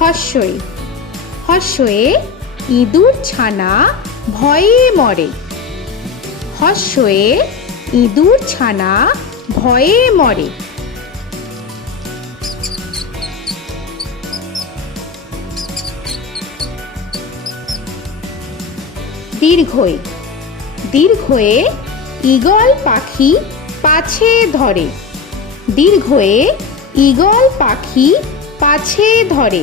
হস্যই হর্ষয়ে ইঁদুর ছানা ভয়ে মরে হর্ষয়ে ইঁদুর ছানা ভয়ে মরে দীর্ঘয়ে দীর্ঘয়ে ইগল পাখি পাছে ধরে দীর্ঘয়ে ইগল পাখি পাছে ধরে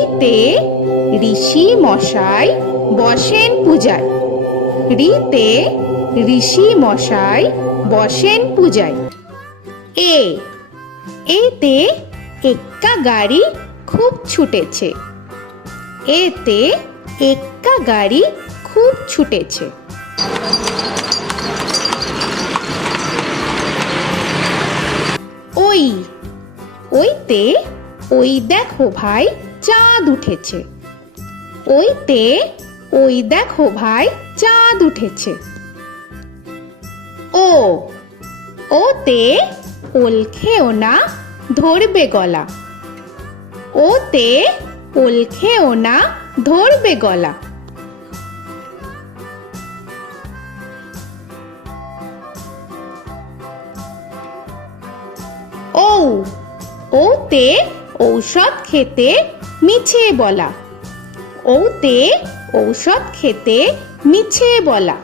ঋতে ঋষি মশাই বসেন পূজায় ঋতে ঋষি মশাই বসেন পূজায় এ এতে এক্কা গাড়ি খুব ছুটেছে এতে এক্কা গাড়ি খুব ছুটেছে ওই ওইতে ওই দেখো ভাই চাঁদ উঠেছে ওই তে ওই দেখো ভাই চাঁদ উঠেছে ও ও তে ওল খেও না ধরবে গলা ও তে ওল খেও না ধরবে গলা ও ওতে ঔষধ খেতে মিছিয়ে বলা ঔতে ঔষধ খেতে মিছিয়ে বলা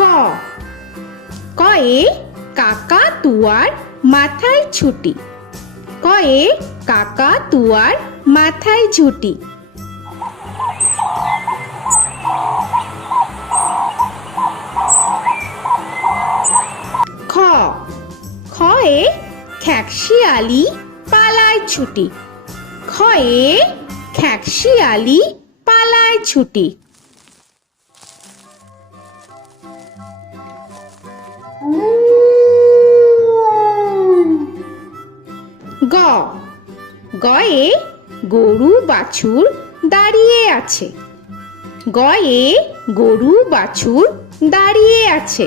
ক কয়ে কাকা তুয়ার মাথায় ছুটি কয়ে কাকা তুয়ার মাথায় ঝুটি আলি পালায় ছুটি খয়ে খ্যাকশি আলি পালায় ছুটি গ গয়ে গরু বাছুর দাঁড়িয়ে আছে গয়ে গরু বাছুর দাঁড়িয়ে আছে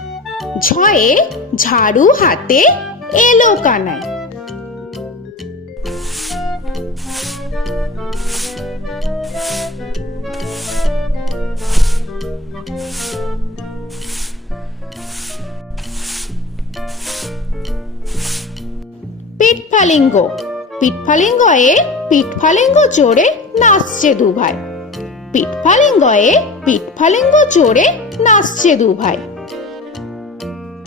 ছয়ে ঝাড়ু হাতে এলো কানাই পিটফালিঙ্গ পিটফালিঙ্গয়ে পিটফালিঙ্গ চড়ে নাচছে দু ভাই পিটফালিঙ্গয়ে পিটফালিঙ্গ চড়ে নাচছে দু ভাই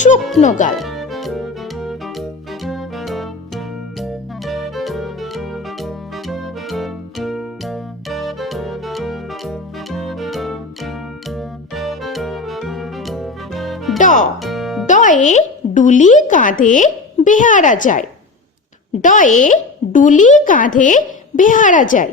শুকনো গাল ড ডয়ে ডুলি কাঁধে বেহারা যায় ডয়ে ডুলি কাঁধে বেহারা যায়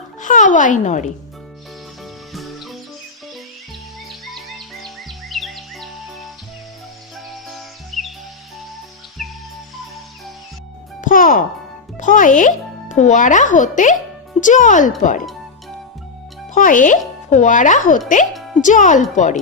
হাওয়াই নড়ে ফ ফয়ে ফোয়ারা হতে জল পড়ে ফয়ে ফোয়ারা হতে জল পড়ে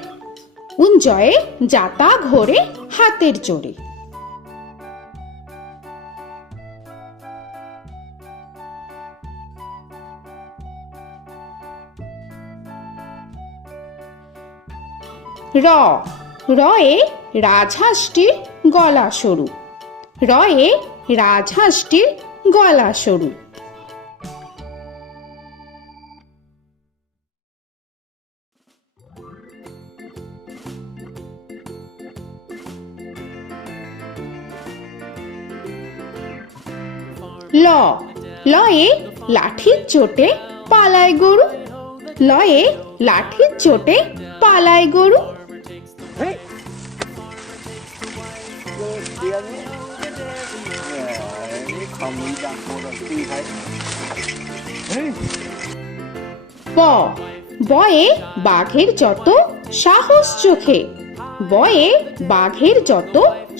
উঞ্জয়ে যাতা ঘোরে হাতের জোরে র রয়ে রাজহাঁসটির গলা সরু রয়ে রাজহাঁসটির গলা সরু ল লয়ে লাঠির চোটে পালায় গরু লয়ে লাঠির চোটে পালায় গরু ব বয়ে বাঘের যত সাহস চোখে বয়ে বাঘের যত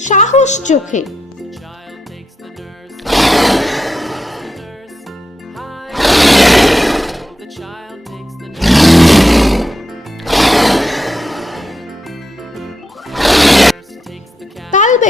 সাহস চোখে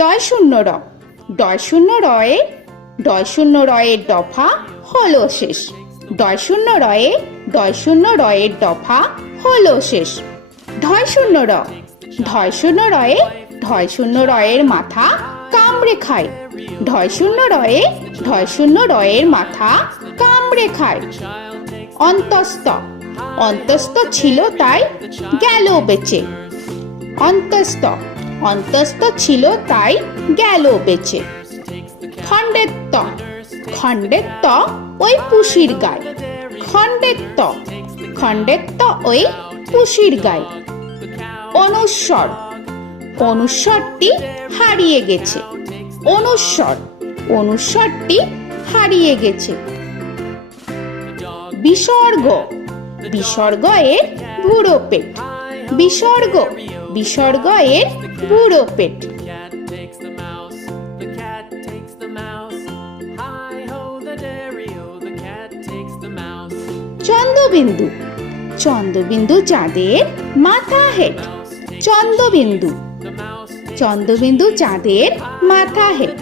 ডয় শূন্য র ডয় শূন্য রয়ে ডয় শূন্য রয়ের দফা হলো শেষ ডয় শূন্য রয়ে ডয় শূন্য রয়ের দফা হলো শেষ ধয় শূন্য র ধয় শূন্য রয়ে ধয় শূন্য রয়ের মাথা কামড়ে খায় ধয় শূন্য রয়ে ধয় শূন্য রয়ের মাথা কামড়ে খায় অন্তস্ত অন্তস্ত ছিল তাই গেল বেচে অন্তস্ত অন্তস্থ ছিল তাই গেল বেঁচে খণ্ডের ত খণ্ডের ত ওই পুষির গায় খণ্ডের ত খণ্ডের ত ওই পুষির গায় অনুস্বর অনুস্বরটি হারিয়ে গেছে অনুস্বর অনুস্বরটি হারিয়ে গেছে বিসর্গ বিসর্গ এর ভুরো পেট বিসর্গ বিসর্গ এর বুড়ো পেট চন্দ্রবিন্দু চন্দ্রবিন্দু চাঁদের মাথা হেট চন্দ্রবিন্দু চন্দ্রবিন্দু চাঁদের মাথা হেট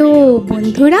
তো বন্ধুরা